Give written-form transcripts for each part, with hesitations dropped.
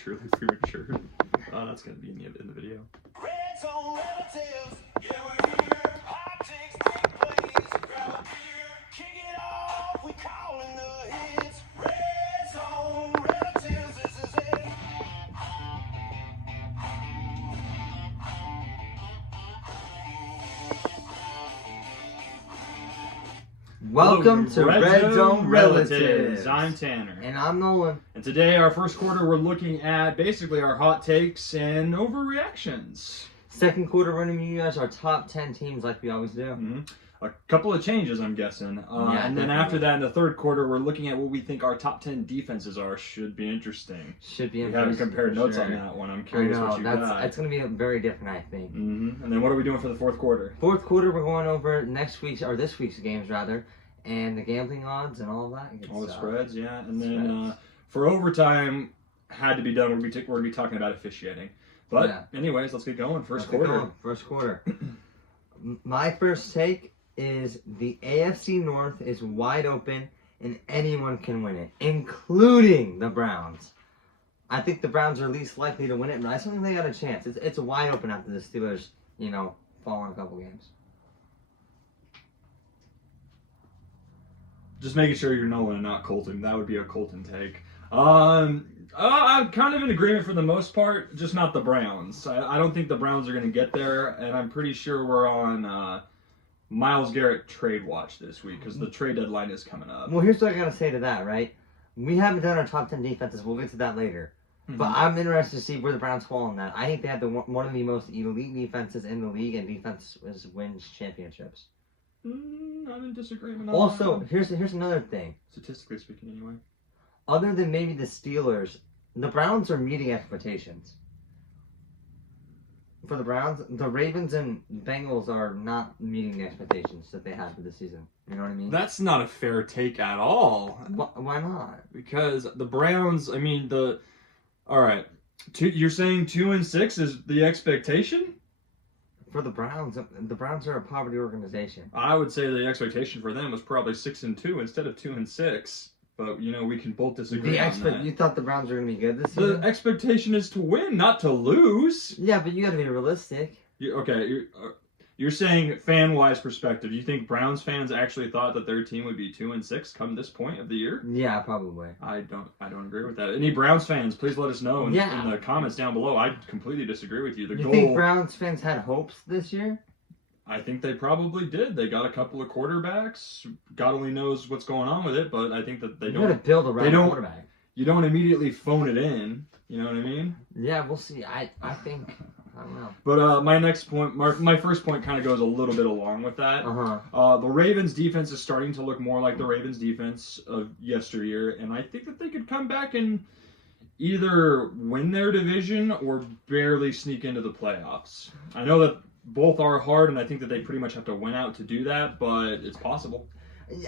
prematurely premature. Oh, that's gonna be in the video. Red zone relatives, yeah, we're here. Hot takes take place, grab a beer, kick it off, we calling the hits. Red zone relatives, this is it. Welcome to Red Zone Relatives. I'm Tanner. And I'm Nolen. And today, our first quarter, we're looking at basically our hot takes and overreactions. Second quarter, we're going to give you guys our top 10 teams like we always do. Mm-hmm. A couple of changes, I'm guessing. And then after that, in the third quarter, we're looking at what we think our top 10 defenses are. Should be interesting. We haven't compared notes on that one. I'm curious what you got. It's going to be very different, I think. Mm-hmm. And then what are we doing for the fourth quarter? Fourth quarter, we're going over this week's games, rather, and the gambling odds and all of that. All the spreads, yeah. And then for overtime, had to be done. We're going to be talking about officiating. But anyways, let's get going. First quarter. My first take is the AFC North is wide open and anyone can win it, including the Browns. I think the Browns are least likely to win it, but I still think they got a chance. It's wide open after the Steelers, fall in a couple games. Just making sure you're Nolen and not Colton. That would be a Colton take. I'm kind of in agreement for the most part, just not the Browns. I don't think the Browns are going to get there, and I'm pretty sure we're on Myles Garrett trade watch this week because the trade deadline is coming up. Well, here's what I got to say to that, right? We haven't done our top 10 defenses. We'll get to that later. Mm-hmm. But I'm interested to see where the Browns fall on that. I think they have one of the most elite defenses in the league, and defense wins championships. I'm in disagreement on Also, that. here's another thing. Statistically speaking, anyway. Other than maybe the Steelers, the Browns are meeting expectations. For the Browns, the Ravens and Bengals are not meeting the expectations that they had for the season. You know what I mean? That's not a fair take at all. Why not? Because the Browns, all right. You're saying 2-6 is the expectation? For the Browns are a poverty organization. I would say the expectation for them was probably 6-2 instead of 2-6. But we can both disagree on that. You thought the Browns were going to be good this season? The expectation is to win, not to lose. Yeah, but you got to be realistic. You're saying fan-wise perspective. You think Browns fans actually thought that their team would be 2-6 come this point of the year? Yeah, probably. I don't agree with that. Any Browns fans, please let us know in the comments down below. I completely disagree with you. You think Browns fans had hopes this year? I think they probably did. They got a couple of quarterbacks. God only knows what's going on with it, but I think that they don't. You got to build around a quarterback. You don't immediately phone it in. You know what I mean? Yeah, we'll see. I think. I don't know. But my first point kind of goes a little bit along with that. The Ravens defense is starting to look more like the Ravens defense of yesteryear, and I think that they could come back and either win their division or barely sneak into the playoffs. I know that both are hard, and I think that they pretty much have to win out to do that, but it's possible.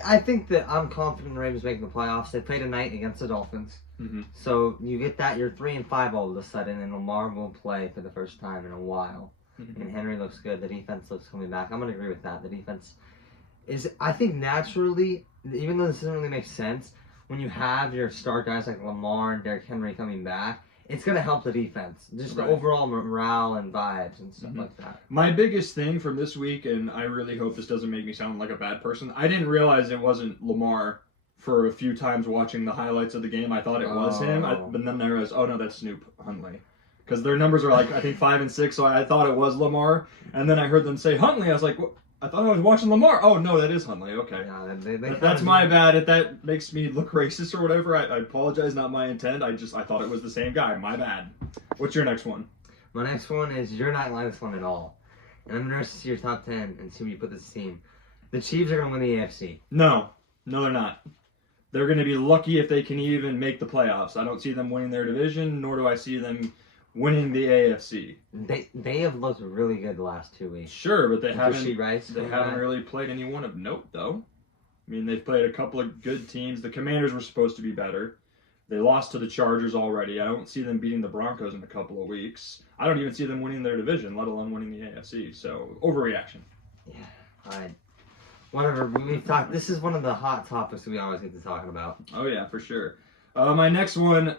I think that I'm confident the Ravens making the playoffs. They play tonight against the Dolphins. Mm-hmm. So you get that, you're 3-5 all of a sudden, and Lamar will play for the first time in a while. Mm-hmm. And Henry looks good. The defense looks coming back. I'm going to agree with that. The defense is, I think naturally, even though this doesn't really make sense, when you have your star guys like Lamar and Derrick Henry coming back, it's going to help the defense. Just the overall morale and vibes and stuff like that. My biggest thing from this week, and I really hope this doesn't make me sound like a bad person, I didn't realize it wasn't Lamar for a few times watching the highlights of the game. I thought it was him, but then there was, no, that's Snoop Huntley. Because their numbers are I think 5 and 6, so I thought it was Lamar. And then I heard them say Huntley. I was like, what? I thought I was watching Lamar. Oh, no, that is Huntley. Okay. Yeah, that's my bad. If that makes me look racist or whatever, I apologize. Not my intent. I thought it was the same guy. My bad. What's your next one? My next one is you're not like this one at all. And I'm interested to see your top 10 and see where you put this team. The Chiefs are going to win the AFC. No, they're not. They're going to be lucky if they can even make the playoffs. I don't see them winning their division, nor do I see them winning the AFC. They have looked really good the last 2 weeks. Sure, but they haven't really played anyone of note, though. I mean, they've played a couple of good teams. The Commanders were supposed to be better. They lost to the Chargers already. I don't see them beating the Broncos in a couple of weeks. I don't even see them winning their division, let alone winning the AFC. So, overreaction. Yeah, all right. Whatever, we've talked. This is one of the hot topics we always get to talking about. Oh, yeah, for sure. My next one,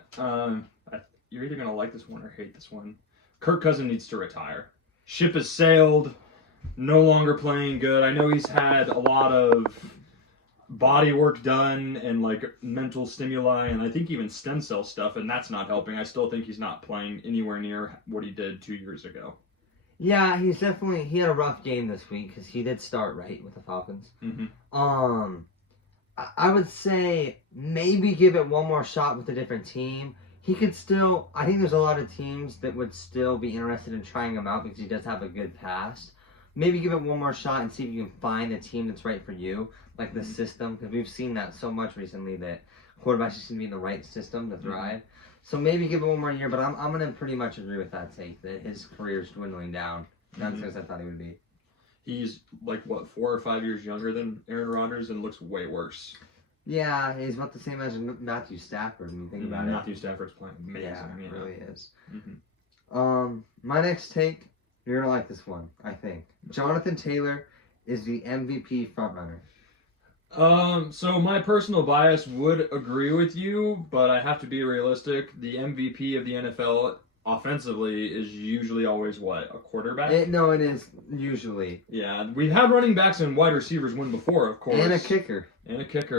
you're either gonna like this one or hate this one. Kirk Cousins needs to retire. Ship has sailed. No longer playing good. I know he's had a lot of body work done and like mental stimuli and I think even stem cell stuff, and that's not helping. I still think he's not playing anywhere near what he did 2 years ago. Yeah, he had a rough game this week because he did start right with the Falcons. Mm-hmm. I would say maybe give it one more shot with a different team. He could still, I think there's a lot of teams that would still be interested in trying him out because he does have a good past. Maybe give it one more shot and see if you can find a team that's right for you, like the system, because we've seen that so much recently that quarterbacks just need to be in the right system to thrive. So maybe give it one more year, but I'm going to pretty much agree with that take, that his career's dwindling down. Not as I thought he would be. He's like, 4 or 5 years younger than Aaron Rodgers and looks way worse. Yeah, he's about the same as Matthew Stafford when you think about it. Matthew Stafford's playing amazing. Yeah, it really is. Mm-hmm. My next take, you're going to like this one, I think. Jonathan Taylor is the MVP frontrunner. So my personal bias would agree with you, but I have to be realistic. The MVP of the NFL offensively is usually always what? A quarterback? It is usually. Yeah, we've had running backs and wide receivers win before, of course. And a kicker.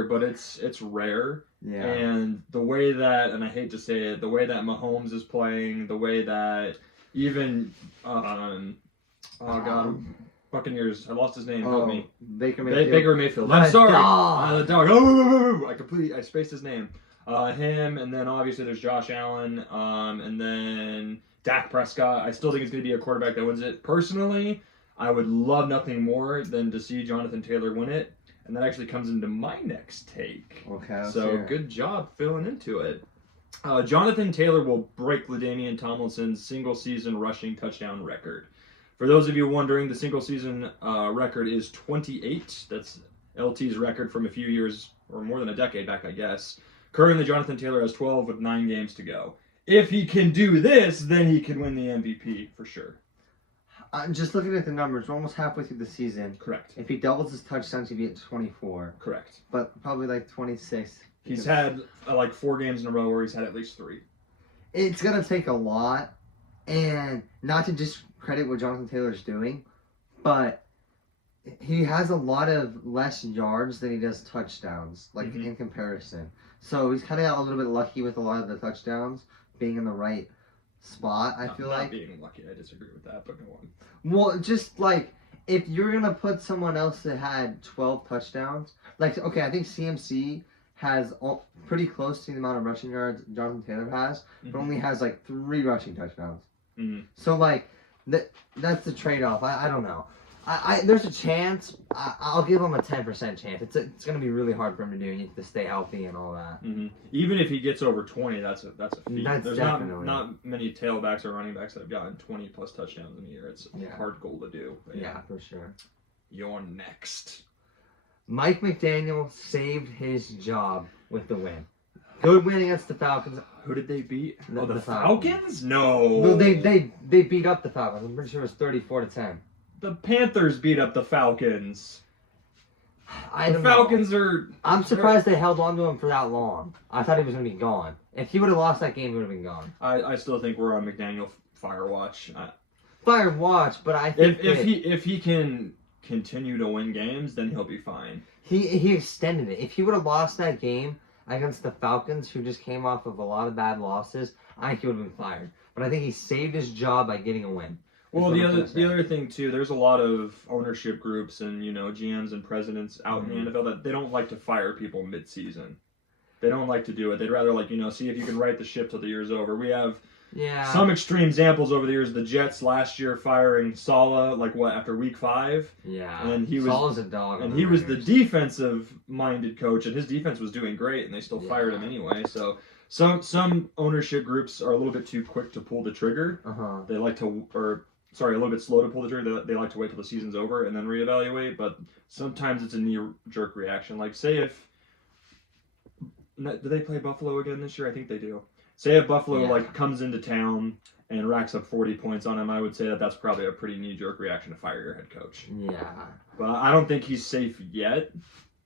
But it's rare. Yeah. And the way that, and I hate to say it, the way that Mahomes is playing, the way that even, Buccaneers. I lost his name. Help me. Baker Mayfield. Baker Mayfield. I'm sorry. The dog. I spaced his name. Him, and then obviously there's Josh Allen, and then Dak Prescott. I still think it's going to be a quarterback that wins it. Personally, I would love nothing more than to see Jonathan Taylor win it, and that actually comes into my next take. Okay. So good job filling into it. Jonathan Taylor will break LaDainian Tomlinson's single-season rushing touchdown record. For those of you wondering, the single-season record is 28. That's LT's record from a few years, or more than a decade back, I guess. Currently, Jonathan Taylor has 12 with 9 games to go. If he can do this, then he can win the MVP for sure. Just looking at the numbers, we're almost halfway through the season. Correct. If he doubles his touchdowns, he'd be at 24. Correct. But probably like 26. He's had like 4 games in a row where he's had at least 3. It's going to take a lot. And not to discredit what Jonathan Taylor's doing, but he has a lot of less yards than he does touchdowns, like in comparison. So he's kind of got a little bit lucky with a lot of the touchdowns being in the right spot, I feel like. Not being lucky, I disagree with that, but go on. Well, just like, if you're going to put someone else that had 12 touchdowns, like, okay, I think CMC has pretty close to the amount of rushing yards Jonathan Taylor has, but only has like 3 rushing touchdowns. So, like, that's the trade-off. I don't know. There's a chance. I'll give him a 10% chance. It's going to be really hard for him to do. You need to stay healthy and all that. Even if he gets over 20, that's a feat. There's not many tailbacks or running backs that have gotten 20 plus touchdowns in a year. It's a hard goal to do. Yeah, for sure. You're next. Mike McDaniel saved his job with the win. Good win against the Falcons. Who did they beat? The Falcons? No. Well, they beat up the Falcons. I'm pretty sure it was 34-10. The Panthers beat up the Falcons. The Falcons are... I'm surprised they held on to him for that long. I thought he was going to be gone. If he would have lost that game, he would have been gone. I still think we're on McDaniel fire watch. Fire watch, but I think if he can continue to win games, then he'll be fine. He extended it. If he would have lost that game against the Falcons, who just came off of a lot of bad losses, I think he would have been fired. But I think he saved his job by getting a win. Well, the other thing too, there's a lot of ownership groups and GMs and presidents out in the NFL that they don't like to fire people mid-season. They don't like to do it. They'd rather see if you can right the ship till the year's over. We have some extreme examples over the years. The Jets last year firing Saleh after week 5. Yeah, and Saleh's a dog. And he was the defensive-minded coach, and his defense was doing great, and they still fired him anyway. So some ownership groups are a little bit too quick to pull the trigger. They like to, a little bit slow to pull the trigger. They like to wait till the season's over and then reevaluate. But sometimes it's a knee-jerk reaction. Like, say if do they play Buffalo again this year? I think they do. Say if Buffalo comes into town and racks up 40 points on him, I would say that's probably a pretty knee-jerk reaction to fire your head coach. Yeah. But I don't think he's safe yet.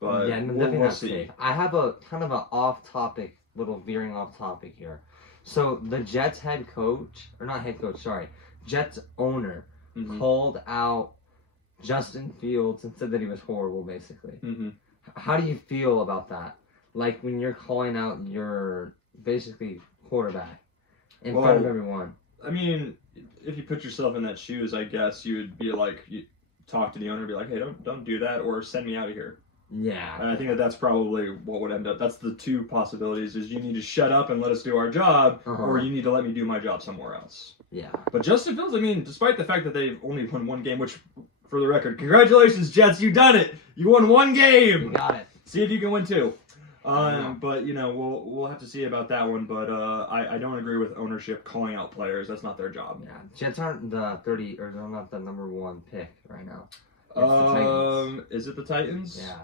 But we'll see. I have a kind of a little veering off topic here. So the Jets head coach, or not head coach, sorry, Jets owner called out Justin Fields and said that he was horrible, basically. How do you feel about that? Like when you're calling out your basically quarterback in front of everyone. I mean, if you put yourself in that shoes, I guess you would be like, you talk to the owner, and be like, hey, don't do that, or send me out of here. Yeah. And I think that's probably what would end up. That's the two possibilities: is you need to shut up and let us do our job, or you need to let me do my job somewhere else. Yeah. But Justin Fields, I mean, despite the fact that they've only won one game, which, for the record, congratulations, Jets, you done it. You won one game. You got it. See if you can win two. But we'll have to see about that one. But I don't agree with ownership calling out players. That's not their job. Yeah, Jets aren't the 30 or they're not the number 1 pick right now. It's the Titans. Is it the Titans? Yeah.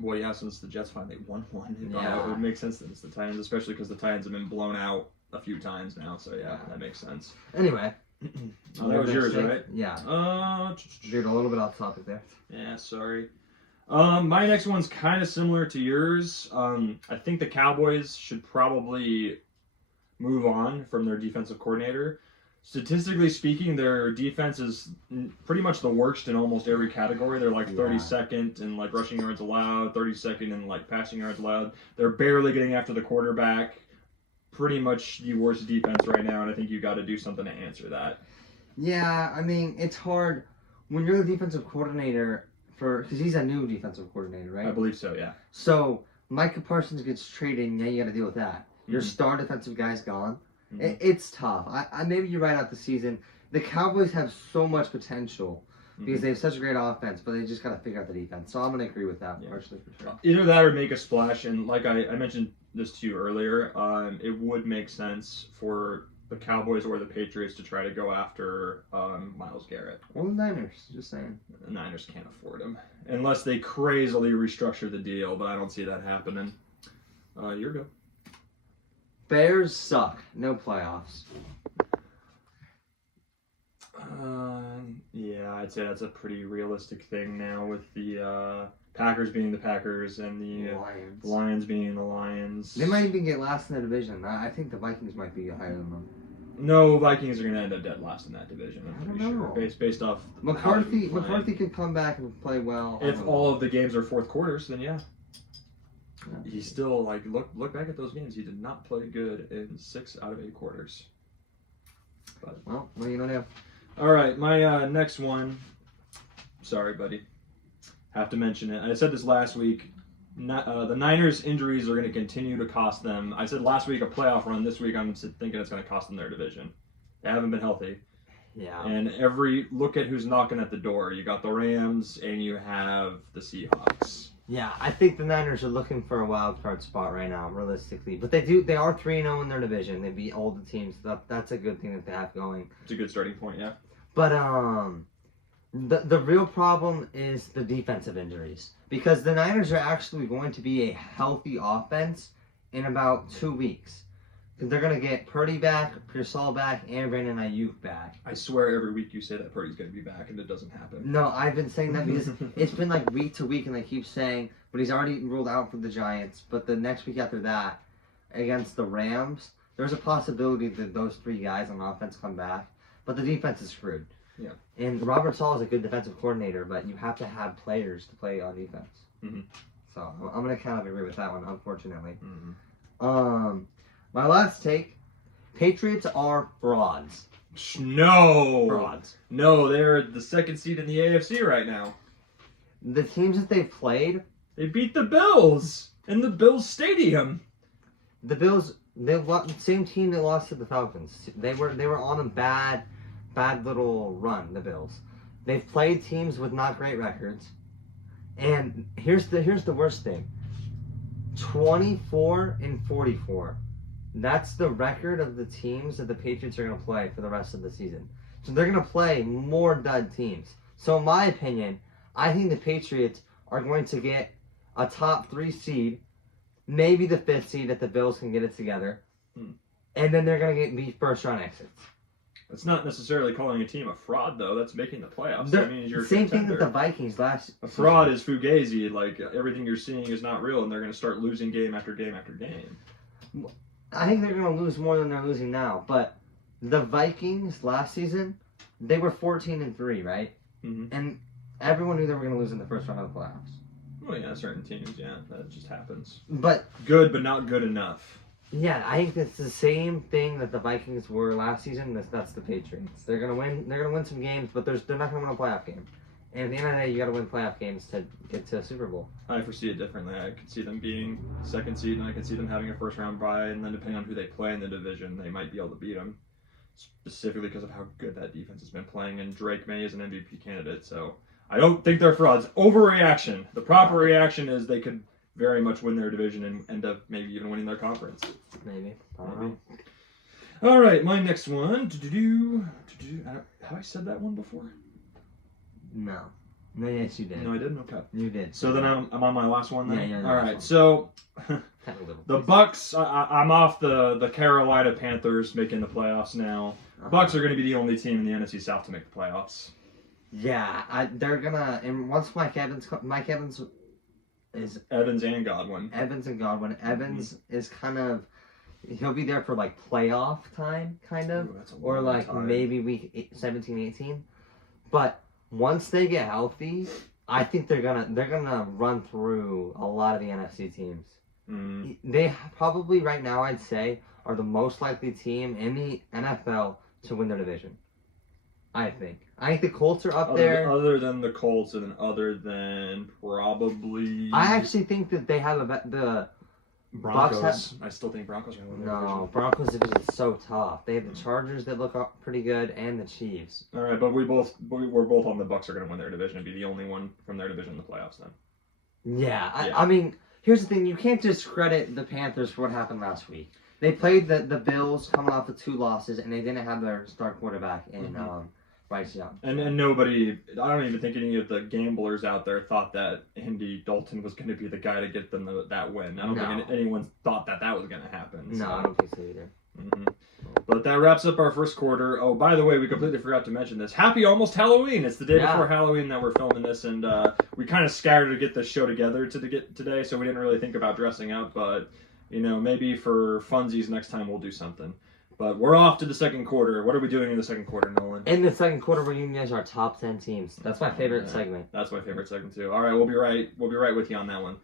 Well, yeah. Since the Jets finally won one, Yeah. it would make sense that it's the Titans, especially because the Titans have been blown out a few times now. So yeah. That makes sense. Anyway. That was yours, right? Yeah. Dude, a little bit off topic there. Yeah, sorry. My next one's kind of similar to yours. I think the Cowboys should probably move on from their defensive coordinator. Statistically speaking, their defense is pretty much the worst in almost every category. They're like 32nd in like rushing yards allowed, 32nd in like passing yards allowed. They're barely getting after the quarterback. Pretty much the worst defense right now, and I think you got to do something to answer that. Yeah, I mean, it's hard when you're the defensive coordinator because he's a new defensive coordinator, right? I believe so, yeah. So Micah Parsons gets traded, and now you got to deal with that. Your star defensive guy's gone. It's tough. I maybe you write out the season. The Cowboys have so much potential because they have such a great offense, but they just got to figure out the defense. So I'm going to agree with that partially for sure. Either that or make a splash. And like I mentioned this to you earlier, it would make sense for the Cowboys or the Patriots to try to go after Myles Garrett. Or the Niners, just saying. The Niners can't afford him unless they crazily restructure the deal, but I don't see that happening. You're good. Bears suck. No playoffs. Yeah, I'd say that's a pretty realistic thing now with the Packers being the Packers and the Lions being the Lions. They might even get last in the division. I think the Vikings might be higher than them. No, Vikings are going to end up dead last in that division. I'm pretty sure. Based off McCarthy could come back and play well. If all of the games are fourth quarters, then yeah. He's still like look back at those games. He did not play good in 6 out of 8 quarters. But well, what are you gonna do? All right, my next one. Sorry, buddy. Have to mention it. I said this last week. The Niners' injuries are going to continue to cost them. I said last week a playoff run. This week I'm thinking it's going to cost them their division. They haven't been healthy. Yeah. And look at who's knocking at the door. You got the Rams and you have the Seahawks. Yeah, I think the Niners are looking for a wild card spot right now, realistically. But they are 3-0 in their division. They beat all the teams. That's a good thing that they have going. It's a good starting point, yeah. But the real problem is the defensive injuries. Because the Niners are actually going to be a healthy offense in about 2 weeks. Because they're going to get Purdy back, Pearsall back, and Brandon Ayuk back. I swear every week you say that Purdy's going to be back, and it doesn't happen. No, I've been saying that because it's been like week to week, and they keep saying, but he's already ruled out for the Giants. But the next week after that, against the Rams, there's a possibility that those 3 guys on offense come back. But the defense is screwed. Yeah. And Robert Sala is a good defensive coordinator, but you have to have players to play on defense. So I'm going to kind of agree with that one, unfortunately. My last take, Patriots are frauds. No. Frauds. No, they're the 2nd seed in the AFC right now. The teams that they've played, they beat the Bills in the Bills Stadium. The Bills, the same team that lost to the Falcons. They were on a bad little run, the Bills. They've played teams with not great records. And here's the worst thing. 24-44. That's the record of the teams that the Patriots are going to play for the rest of the season. So they're going to play more dud teams. So in my opinion, I think the Patriots are going to get a top 3 seed, maybe the 5th seed if the Bills can get it together. And then they're going to be first round exits. That's not necessarily calling a team a fraud, though. That's making the playoffs. That means you're same thing with the Vikings last. A fraud is fugazi. Like everything you're seeing is not real, and they're going to start losing game after game after game. I think they're going to lose more than they're losing now. But the Vikings last season, they were 14-3, right? Mm-hmm. And everyone knew they were going to lose in the first round of the playoffs. Well, yeah, certain teams, yeah, that just happens. But Good, but not good enough. yeah, I think that's the same thing that the Vikings were last season. That's the Patriots. They're gonna win. They're gonna win some games, but they're not gonna win a playoff game. And at the end of the day, you got to win playoff games to get to a Super Bowl. I foresee it differently. I could see them being second seed, and I could see them having a first round bye, and then depending on who they play in the division, they might be able to beat them. Specifically because of how good that defense has been playing, and Drake May is an MVP candidate, so I don't think they're frauds. Overreaction. The proper reaction is they could very much win their division and end up maybe even winning their conference. Maybe. Maybe. All right, my next one. Have I said that one before? No. No, yes, you did. No, I didn't? Okay. You did. So then I'm on my last one then? Yeah, you're All last right, one. so the piece. Bucks, I'm off the Carolina Panthers making the playoffs now. Bucks are going to be the only team in the NFC South to make the playoffs. Yeah, they're gonna. And once Mike Evans is Evans and Godwin. Evans and Godwin. Evans is kind of. He'll be there for like playoff time, kind of, Ooh, that's a or long like time. maybe week 17, 18. But once they get healthy, I think they're gonna run through a lot of the NFC teams. Mm. They probably right now, I'd say, are the most likely team in the NFL to win their division. I think the Colts are up there. Other than the Colts, and then other than probably. I actually think that they have the Broncos. Bucks I still think Broncos are going to win their no division. Broncos division is so tough. They have the Chargers that look pretty good, and the Chiefs. All right, but we're both on the Bucks are going to win their division and be the only one from their division in the playoffs then. Yeah, Yeah. I mean, here's the thing: you can't discredit the Panthers for what happened last week. They played the Bills coming off of 2 losses, and they didn't have their star quarterback in Bryce Young. And nobody, I don't even think any of the gamblers out there thought that Andy Dalton was going to be the guy to get them that win. I don't think anyone thought that was going to happen. No, I don't think so either. Mm-hmm. But that wraps up our first quarter. Oh, by the way, we completely forgot to mention this. Happy almost Halloween! It's the day before Halloween that we're filming this, and we kind of scattered to get the show together today, so we didn't really think about dressing up. But maybe for funsies next time we'll do something. But we're off to the second quarter. What are we doing in the second quarter, Nolan? In the second quarter, we're giving you guys our top 10 teams. That's my favorite segment. That's my favorite segment too. All right, we'll be right with you on that one.